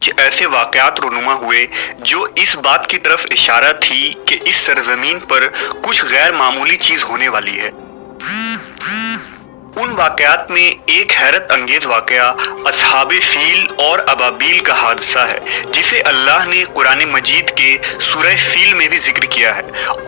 कुछ ऐसे वाक़यात रूनुमा हुए जो इस बात की तरफ इशारा थी कि इस सरजमीन पर कुछ गैर मामूली चीज़ होने वाली है। उन वाक़यात में एक हैरत अंगेज वाक़या अस्हाबे फील और अबाबील का हादसा है, जिसे अल्लाह ने कुरान मजीद के सूरह फील में भी जिक्र किया है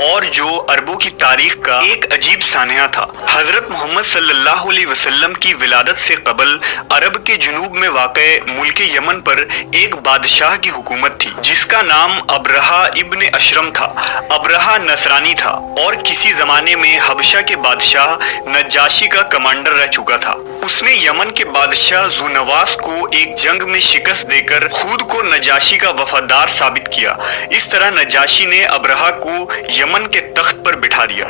और जो अरबों की तारीख का एक अजीब सानया था। हज़रत मोहम्मद सल्लल्लाहु अलैहि वसल्लम की विलादत से कबल अरब के जुनूब में वाक़े मुल्क यमन पर एक बादशाह की हुकूमत थी जिसका नाम अबरहा इब्न अशरम था। अबरहा नसरानी था और किसी ज़माने में हबशा के बादशाह नजाशी का कमांडर रह चुका था। उसने यमन के बादशाह जुनवास को एक जंग में शिकस्त देकर खुद को नजाशी का वफादार साबित किया। इस तरह नजाशी ने अबरहा को यमन के तख्त पर बिठा दिया।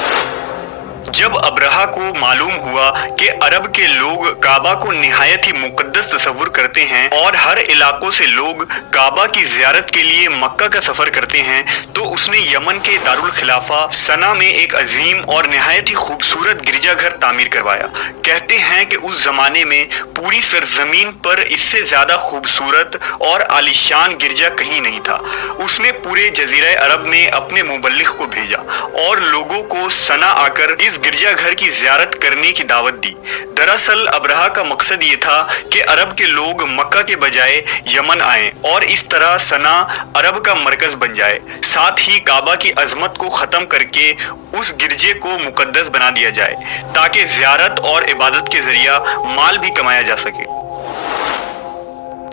जब अबरहा को मालूम हुआ कि अरब के लोग काबा को निहायत ही मुकद्दस तस्वुर करते हैं और हर इलाकों से लोग काबा की ज़ियारत के लिए मक्का का सफ़र करते हैं, तो उसने यमन के दारुल खिलाफा सना में एक अजीम और निहायत ही खूबसूरत गिरजाघर तामीर करवाया। कहते हैं कि उस ज़माने में पूरी सरजमीन पर इससे ज़्यादा खूबसूरत और आलिशान गिरजा कहीं नहीं था। उसने पूरे जजीरा अरब में अपने मुबल्लिग को भेजा और लोगों को सना आकर इस गिरजाघर की ज़ियारत करने की दावत दी। दरअसल अबरहा का मकसद ये था कि अरब के लोग मक्का के बजाय यमन आएं और इस तरह सना अरब का मरकज बन जाए। साथ ही काबा की अजमत को ख़त्म करके उस गिरजे को मुकद्दस बना दिया जाए ताकि ज़ियारत और इबादत के ज़रिया माल भी कमाया जा सके।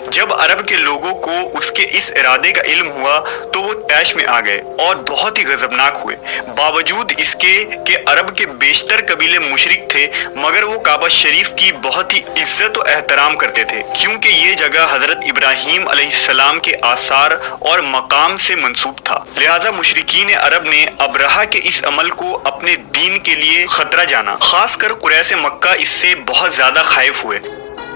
जब अरब के लोगों को उसके इस इरादे का इल्म हुआ तो वो तैश में आ गए और बहुत ही गजबनाक हुए। बावजूद इसके कि अरब के बेशतर कबीले मुशरिक थे, मगर वो काबा शरीफ की बहुत ही इज्जत और एहतराम करते थे, क्योंकि ये जगह हज़रत इब्राहीम अलैहिस्सलाम के आसार और मकाम से मंसूब था। लिहाजा मुशरिकीन अरब ने अबरहा के इस अमल को अपने दीन के लिए खतरा जाना। खासकर कुरैश मक्का इससे बहुत ज़्यादा खाइफ हुए।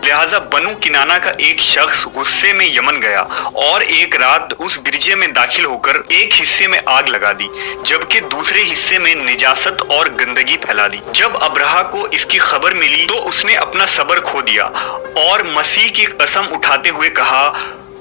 लिहाजा बनु किनाना का एक शख्स गुस्से में यमन गया और एक रात उस गिरजे में दाखिल होकर एक हिस्से में आग लगा दी, जबकि दूसरे हिस्से में निजासत और गंदगी फैला दी। जब अबरहा को इसकी खबर मिली तो उसने अपना सब्र खो दिया और मसीह की कसम उठाते हुए कहा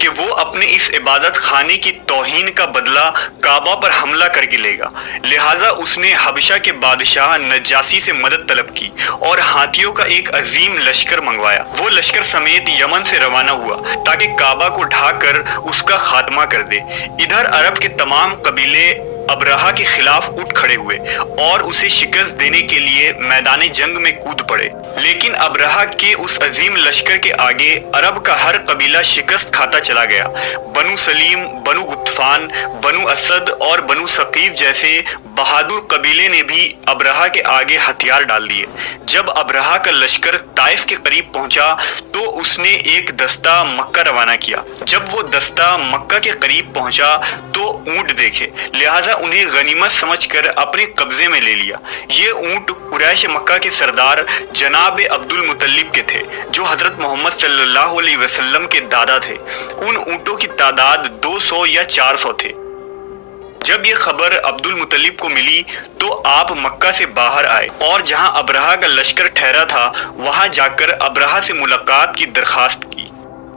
कि वो अपने इस इबादत खाने की तौहीन का बदला काबा पर हमला करके लेगा। लिहाजा उसने हबशा के बादशाह नजासी से मदद तलब की और हाथियों का एक अजीम लश्कर मंगवाया। वो लश्कर समेत यमन से रवाना हुआ ताकि काबा को ढाकर उसका खात्मा कर दे। इधर अरब के तमाम कबीले अबरहा के खिलाफ उठ खड़े हुए और उसे शिकस्त देने के लिए मैदान जंग में कूद पड़े। लेकिन अबरहा के उस अजीम लश्कर के आगे अरब का हर कबीला शिकस्त खाता चला गया। बनु सलीम, बनु गुतफान, बनु असद और बनु सकीफ जैसे बहादुर कबीले ने भी अबरहा के आगे हथियार डाल दिए। जब अबरहा का लश्कर ताइफ के करीब पहुंचा तो उसने एक दस्ता मक्का रवाना किया। जब वो दस्ता मक्का के करीब पहुंचा तो ऊंट देखे, लिहाजा उन्हें गनीमत समझकर अपने कब्जे में ले लिया। ये ऊंट कुरैश मक्का के सरदार जनाब अब्दुल मुतल्लिब के थे, जो हजरत मोहम्मद सल्लल्लाहु अलैहि वसल्लम के दादा थे। उन ऊंटों की तादाद 200 या 400 थे। जब ये खबर अब्दुल मुतल्लिब को मिली तो आप मक्का से बाहर आए और जहां अबरहा का लश्कर ठहरा था वहां जाकर अबरहा से मुलाकात की दरखास्त की।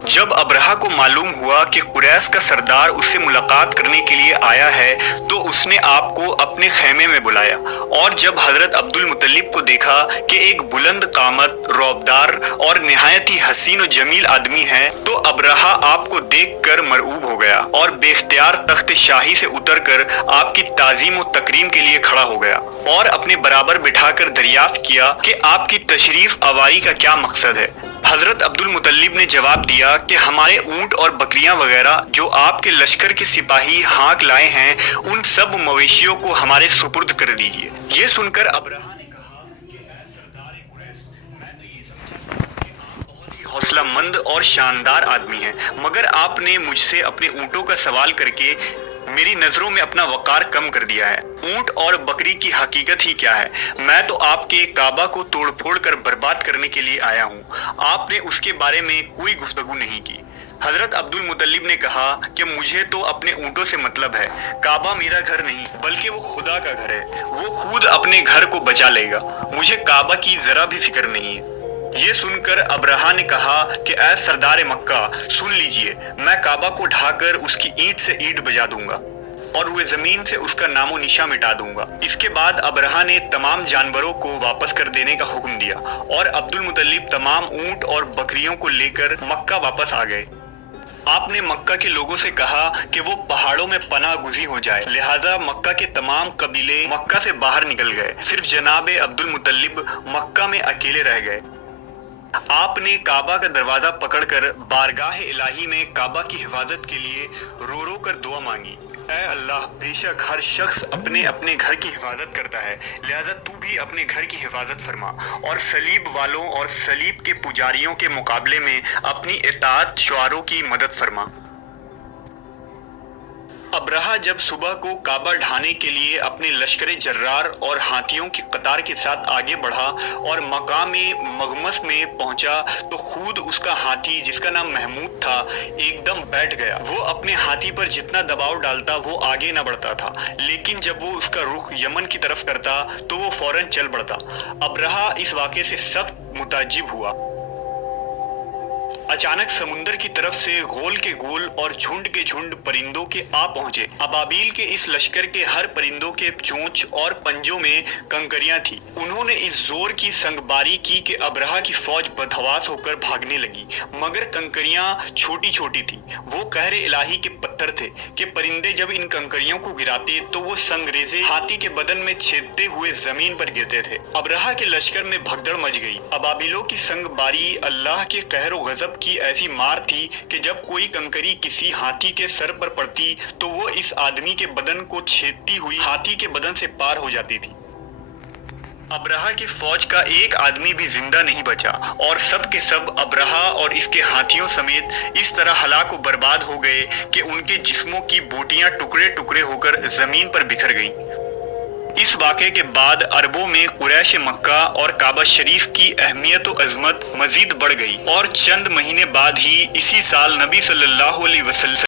जब अबरहा को मालूम हुआ कि कुरैश का सरदार उससे मुलाकात करने के लिए आया है तो उसने आपको अपने खेमे में बुलाया और जब हजरत अब्दुल मुतल्लिब को देखा कि एक बुलंद कामत, रौबदार और निहायत ही हसीन और जमील आदमी है, तो अबरहा आपको देखकर मरऊब हो गया और बेख्तियार तख्त शाही से उतरकर आपकी ताजीम और तकरीम के लिए खड़ा हो गया और अपने बराबर बिठाकर दरियाफ्त किया कि आपकी तशरीफ आवारी का क्या मकसद है। हजरत अब्दुल मुतल्लिब ने जवाब दिया कि हमारे ऊंट और बकरियां वगैरह जो आपके लश्कर के सिपाही हाँक लाए हैं, उन सब मवेशियों को हमारे सुपुर्द कर दीजिए। ये सुनकर अबरहा ने कहा कि ऐ सरदार कुरैश, मैं तो ये समझा कि आप बहुत ही हौसलामंद और शानदार आदमी हैं, मगर आपने मुझसे अपने ऊंटों का सवाल करके मेरी नजरों में अपना वकार कम कर दिया है। ऊंट और बकरी की हकीकत ही क्या है? मैं तो आपके काबा को तोड़ फोड़ कर बर्बाद करने के लिए आया हूँ। आपने उसके बारे में कोई गुफ्तगू नहीं की। हजरत अब्दुल मुतल्लिब ने कहा कि मुझे तो अपने ऊंटों से मतलब है। काबा मेरा घर नहीं बल्कि वो खुदा का घर है। वो खुद अपने घर को बचा लेगा। मुझे काबा की जरा भी फिक्र नहीं है। ये सुनकर अब्रहा ने कहा कि ऐ सरदार मक्का, सुन लीजिए, मैं काबा को ढाकर उसकी ईंट से ईंट बजा दूंगा और वे जमीन से उसका नामो निशा मिटा दूंगा। इसके बाद अब्रहा ने तमाम जानवरों को वापस कर देने का हुक्म दिया और अब्दुल मुतल्लिब तमाम ऊंट और बकरियों को लेकर मक्का वापस आ गए। आपने मक्का के लोगों से कहा कि वो पहाड़ों में पनाह गुज़ी हो जाए, लिहाजा मक्का के तमाम कबीले मक्का से बाहर निकल गए। सिर्फ जनाब अब्दुल मुतल्लिब मक्का में अकेले रह गए। आपने काबा का दरवाजा पकड़कर बारगाह इलाही में काबा की हिफाजत के लिए रो रो कर दुआ मांगी। ऐ अल्लाह, बेशक हर शख्स अपने अपने घर की हिफाजत करता है, लिहाजा तू भी अपने घर की हिफाजत फरमा और सलीब वालों और सलीब के पुजारियों के मुकाबले में अपनी इताअत शुआरों की मदद फरमा। अब्रहा जब सुबह को काबा ढाने के लिए अपने लश्कर जर्रार और हाथियों की कतार के साथ आगे बढ़ा और मकाम मगमस में पहुंचा तो खुद उसका हाथी, जिसका नाम महमूद था, एकदम बैठ गया। वो अपने हाथी पर जितना दबाव डालता वो आगे न बढ़ता था, लेकिन जब वो उसका रुख यमन की तरफ करता तो वो फौरन चल पड़ता। अब्रहा इस वाक़े से सख्त मुताज्जिब हुआ। अचानक समुंदर की तरफ से गोल के गोल और झुंड के झुंड परिंदों के आ पहुंचे। अबाबील के इस लश्कर के हर परिंदों के चोंच और पंजों में कंकरियां थी। उन्होंने इस जोर की संगबारी की कि अब्रहा की फौज बदहवास होकर भागने लगी, मगर कंकरियां छोटी छोटी थी। वो कहरे इलाही के पत्थर थे कि परिंदे जब इन कंकरियों को गिराते तो वो संगरेजे हाथी के बदन में छेदते हुए जमीन पर गिरते थे। अब्रहा के लश्कर में भगदड़ मच गई। अबाबिलों की संगबारी अल्लाह के कहर व गजब की ऐसी मार थी कि जब कोई कंकरी किसी हाथी के सर पर पड़ती तो वो इस आदमी के बदन को छेदती हुई हाथी के बदन से पार हो जाती थी। अब्रहा की फौज का एक आदमी भी जिंदा नहीं बचा और सब के सब अब्रहा और इसके हाथियों समेत इस तरह हलाक व बर्बाद हो गए कि उनके जिस्मों की बोटियां टुकड़े टुकड़े होकर जमीन पर बिखर गईं। इस वाक़े के बाद अरबों में कुरैश मक्का और काबा शरीफ की अहमियत व अजमत मजीद बढ़ गई और चंद महीने बाद ही इसी साल नबी सल्लल्लाहु अलैहि वसल्लम